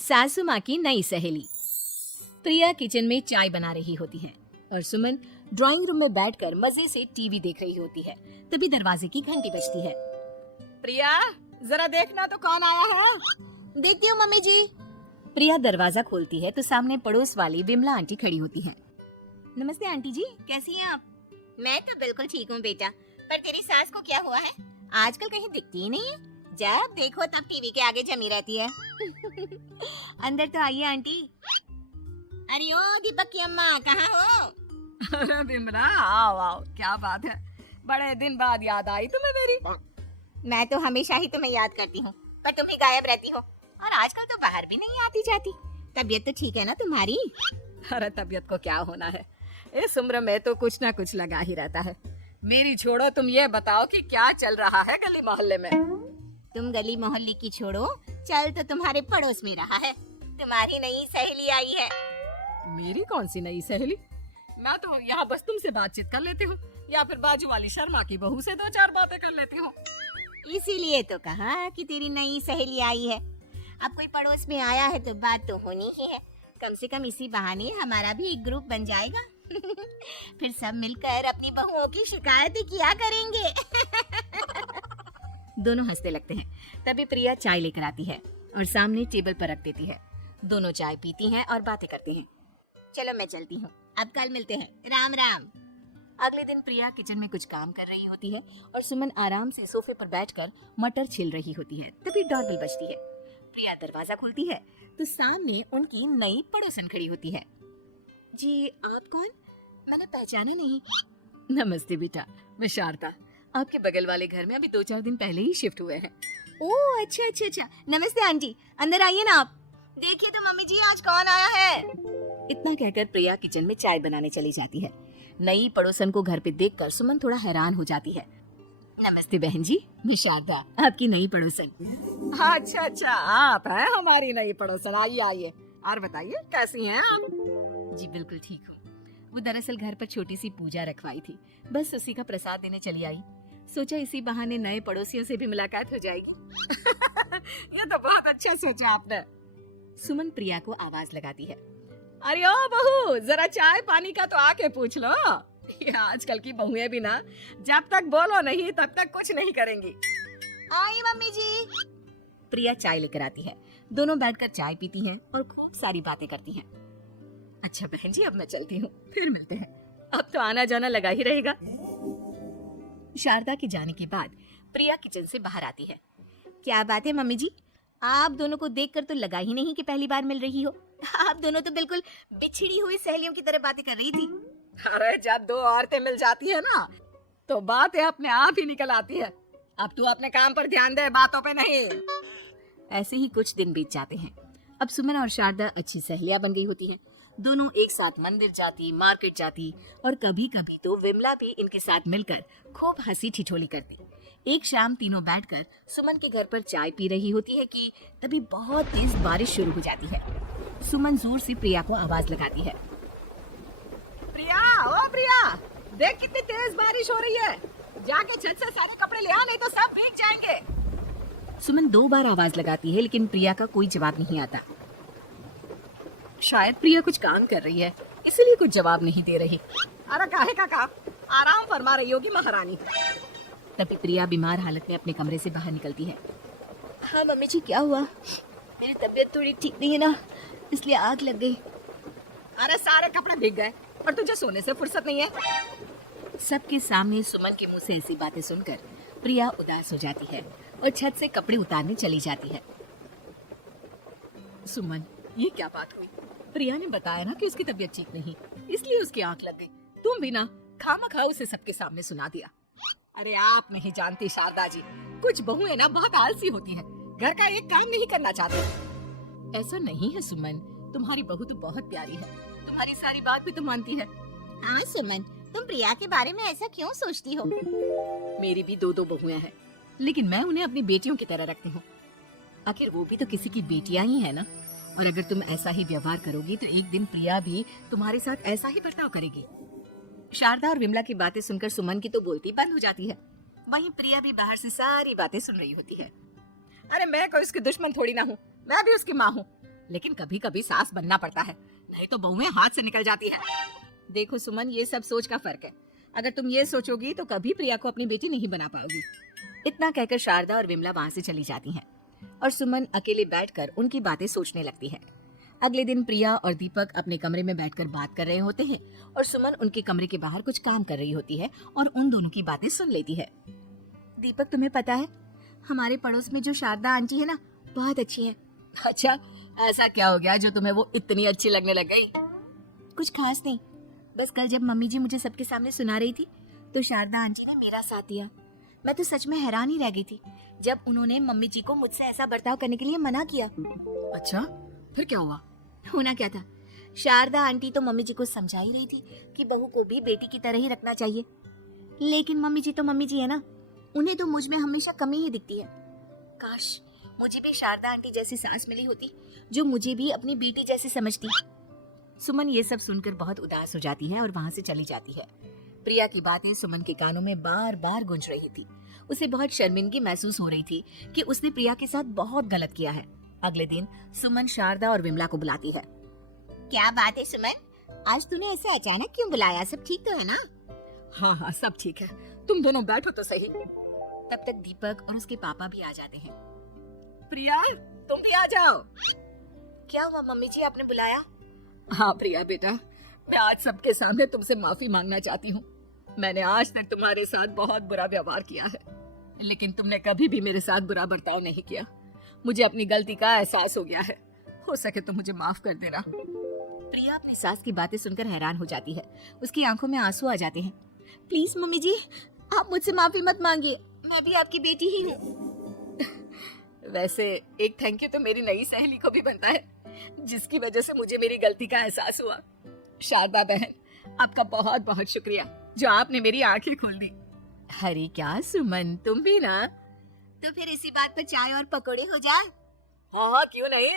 सासू माँ की नई सहेली। प्रिया किचन में चाय बना रही होती है और सुमन ड्राइंग रूम में बैठकर मजे से टीवी देख रही होती है। तभी दरवाजे की घंटी बजती है। प्रिया, जरा देखना तो कौन आया है। देखती हूँ मम्मी जी। प्रिया दरवाजा खोलती है तो सामने पड़ोस वाली विमला आंटी खड़ी होती है। नमस्ते आंटी जी, कैसी हैं आप? मैं तो बिल्कुल ठीक हूँ बेटा, पर तेरी सास को क्या हुआ है? आजकल कहीं दिखती ही नहीं है। जब देखो तब टीवी के आगे जमी रहती है। अंदर तो आइए आंटी। अरे ओ दीपक की अम्मा, कहाँ हो? अरे बिमला, आओ आओ, क्या बात है, बड़े दिन बाद याद आई तुम्हें मेरी। मैं तो हमेशा ही तुम्हें याद करती हूँ, पर तुम ही गायब रहती हो और आजकल तो बाहर भी नहीं आती जाती। तबीयत तो ठीक है ना तुम्हारी? अरे तबीयत को क्या होना है, इस उम्र में तो कुछ ना कुछ लगा ही रहता है। मेरी छोड़ो, तुम ये बताओ कि क्या चल रहा है गली मोहल्ले में। तुम गली मोहल्ले की छोड़ो, चल तो तुम्हारे पड़ोस में रहा है। तुम्हारी नई सहेली आई है। मेरी कौन सी नई सहेली? मैं तो यहाँ बस तुमसे बातचीत कर लेती हूँ या फिर बाजू वाली शर्मा की बहू से दो चार बातें कर लेती हूँ। इसीलिए तो कहा कि तेरी नई सहेली आई है। अब कोई पड़ोस में आया है तो बात तो होनी ही है। कम से कम इसी बहाने हमारा भी एक ग्रुप बन जाएगा। फिर सब मिलकर अपनी बहुओं की शिकायतें किया करेंगे। दोनों हंसने लगते हैं। तभी प्रिया चाय लेकर आती है और सामने टेबल पर रख देती है। दोनों चाय पीती हैं और बातें करती हैं। चलो मैं चलती हूँ, अब कल मिलते हैं। राम राम। अगले दिन प्रिया किचन में कुछ काम कर रही होती है और सुमन आराम से सोफे पर बैठकर मटर छिल रही होती है। तभी डोरबेल बजती है। प्रिया दरवाजा खोलती है तो सामने उनकी नई पड़ोसन खड़ी होती है। जी, आप कौन? मैंने पहचाना नहीं। नमस्ते बेटा, मैं शारदा। आपके बगल वाले घर में अभी 2-4 दिन पहले ही शिफ्ट हुए हैं। ओह अच्छा अच्छा अच्छा, नमस्ते आंटी, अंदर आइए ना आप। देखिए तो मम्मी जी, आज कौन आया है? इतना कहकर प्रिया किचन में चाय बनाने चली जाती है। नई पड़ोसन को घर पे देखकर सुमन थोड़ा हैरान हो जाती है। नमस्ते बहन जी, मैं शारदा, आपकी नई पड़ोसन। अच्छा अच्छा, आप हैं हमारी नई पड़ोसन। आइए आइए, और बताइए कैसी हैं आप? जी बिल्कुल ठीक हूँ। वो दरअसल घर पर छोटी सी पूजा रखवाई थी, बस उसी का प्रसाद देने चली आई। सोचा इसी बहाने नए पड़ोसियों से भी मुलाकात हो जाएगी। ये तो बहुत अच्छा सोचा आपने। सुमन प्रिया को आवाज लगाती है। अरे ओ बहू, जरा चाय पानी का तो आके पूछ लो। ये आजकल की बहुएं भी ना, जब तक बोलो नहीं तब तक कुछ नहीं करेंगी। आई मम्मी जी। प्रिया चाय लेकर आती है। दोनों बैठकर चाय पीती हैं और खूब सारी बातें करती हैं। अच्छा बहन जी, अब मैं चलती हूँ, फिर मिलते हैं। अब तो आना जाना लगा ही रहेगा। शारदा के जाने के बाद प्रिया किचन से बाहर आती है। क्या बात है मम्मी जी, आप दोनों को देखकर तो लगा ही नहीं कि पहली बार मिल रही हो। आप दोनों तो बिल्कुल बिछड़ी हुई सहेलियों की तरह बातें कर रही थी। अरे जब दो औरतें मिल जाती है ना, तो बातें अपने आप ही निकल आती है। अब तू अपने काम पर ध्यान दे, बातों पे नहीं। ऐसे ही कुछ दिन बीत जाते हैं। अब सुमन और शारदा अच्छी सहेलियां बन गई होती हैं। दोनों एक साथ मंदिर जाती, मार्केट जाती और कभी कभी तो विमला भी इनके साथ मिलकर खूब हंसी ठिठोली करती। एक शाम तीनों बैठकर सुमन के घर पर चाय पी रही होती है कि तभी बहुत तेज बारिश शुरू हो जाती है। सुमन जोर से प्रिया को आवाज लगाती है। प्रिया, ओ प्रिया, देख कितनी तेज बारिश हो रही है। जाके छत से सारे कपड़े ले आ, नहीं तो सब भीग जाएंगे। सुमन 2 बार आवाज लगाती है लेकिन प्रिया का कोई जवाब नहीं आता। शायद प्रिया कुछ काम कर रही है, इसलिए कुछ जवाब नहीं दे रही। अरे काहे का काम, आराम फरमा रही होगी महारानी। तभी प्रिया बीमार हालत में अपने कमरे से बाहर निकलती है। हाँ मम्मी जी, क्या हुआ? मेरी तबीयत थोड़ी ठीक नहीं है ना, इसलिए आग लग गई। अरे सारे कपड़े भीग गए और तुझे सोने से फुर्सत नहीं है। सबके सामने सुमन के मुंह से ऐसी बातें सुनकर प्रिया उदास हो जाती है और छत से कपड़े उतारने चली जाती है। सुमन, ये क्या बात हुई? प्रिया ने बताया ना कि उसकी तबीयत ठीक नहीं, इसलिए उसकी आंख लग गई। तुम भी ना खामखा उसे सबके सामने सुना दिया। अरे आप नहीं जानती शारदा जी, कुछ बहुएं ना बहुत आलसी होती हैं, घर का एक काम नहीं करना चाहती। ऐसा नहीं है सुमन, तुम्हारी बहू तो बहुत प्यारी है, तुम्हारी सारी बात भी तो मानती है। हाँ सुमन, तुम प्रिया के बारे में ऐसा क्यों सोचती हो? मेरी भी 2 बहुएं हैं, लेकिन मैं उन्हें अपनी बेटियों की तरह रखती हूँ। आखिर वो भी तो किसी की बेटियां ही है ना। और अगर तुम ऐसा ही व्यवहार करोगी तो एक दिन प्रिया भी तुम्हारे साथ ऐसा ही बर्ताव करेगी। शारदा और विमला की बातें सुनकर सुमन की तो बोलती बंद हो जाती है। वहीं प्रिया भी बाहर से सारी बातें सुन रही होती है। अरे मैं कोई उसकी दुश्मन थोड़ी ना हूँ, मैं भी उसकी माँ हूँ। लेकिन कभी कभी सास बनना पड़ता है, नहीं तो बहुएं हाथ से निकल जाती है। देखो सुमन, ये सब सोच का फर्क है। अगर तुम ये सोचोगी तो कभी प्रिया को अपनी बेटी नहीं बना पाओगी। इतना कहकर शारदा और विमला वहां से चली जाती हैं और सुमन अकेले बैठकर उनकी बातें सोचने लगती है। अगले दिन प्रिया और दीपक अपने कमरे में बैठकर बात कर रहे होते हैं और सुमन उनके कमरे के बाहर कुछ काम कर रही होती है और उन दोनों की बातें सुन लेती है। दीपक, तुम्हें पता है हमारे पड़ोस में जो शारदा आंटी है ना, बहुत अच्छी है। अच्छा, ऐसा क्या हो गया जो तुम्हें वो इतनी अच्छी लगने लग गई? कुछ खास नहीं, बस कल जब मम्मी जी मुझे सबके सामने सुना रही थी तो शारदा आंटी ने मेरा साथ दिया। मैं तो सच में हैरान ही रह गई थी जब उन्होंने मम्मी जी को मुझसे ऐसा बर्ताव करने के लिए मना किया। अच्छा, फिर क्या हुआ? होना क्या था, शारदा आंटी तो मम्मी जी को समझा ही रही थी कि बहू को भी बेटी की तरह ही रखना चाहिए, लेकिन मम्मी जी तो मम्मी जी है ना, उन्हें तो मुझ में हमेशा कमी ही दिखती है। काश मुझे भी शारदा आंटी जैसी सास मिली होती जो मुझे भी अपनी बेटी जैसी समझती। सुमन ये सब सुनकर बहुत उदास हो जाती है और वहां से चली जाती है। प्रिया की बातें सुमन के कानों में बार बार गूंज रही थी। उसे बहुत शर्मिंदगी महसूस हो रही थी कि उसने प्रिया के साथ बहुत गलत किया है। अगले दिन सुमन शारदा और विमला को बुलाती है। क्या बात है सुमन, आज तूने ऐसे अचानक क्यों बुलाया? सब ठीक तो है ना? हाँ हाँ, सब ठीक है, तुम दोनों बैठो तो सही। तब तक दीपक और उसके पापा भी आ जाते हैं। प्रिया, तुम भी आ जाओ। क्या हुआ मम्मी जी, आपने बुलाया? हाँ प्रिया बेटा, मैं आज सबके सामने तुमसे माफी मांगना चाहती हूँ। मैंने आज तक तुम्हारे साथ बहुत बुरा व्यवहार किया है, लेकिन तुमने कभी भी मेरे साथ बुरा बर्ताव नहीं किया। मुझे अपनी गलती का एहसास हो गया है, हो सके तो मुझे माफ कर देना। प्रिया अपनी सास की बातें सुनकर हैरान हो जाती है। उसकी आंखों में आंसू आ जाते हैं। प्लीज मम्मी जी, आप मुझसे माफी मत मांगिए, मैं भी आपकी बेटी ही हूँ। वैसे एक थैंक यू तो मेरी नई सहेली को भी बनता है, जिसकी वजह से मुझे मेरी गलती का एहसास हुआ। शारदा बहन, आपका बहुत बहुत शुक्रिया जो आपने मेरी आंखें खोल दी। अरे क्या सुमन, तुम भी ना। तो फिर इसी बात पर चाय और पकोड़े हो जाए। हाँ, क्यों नहीं।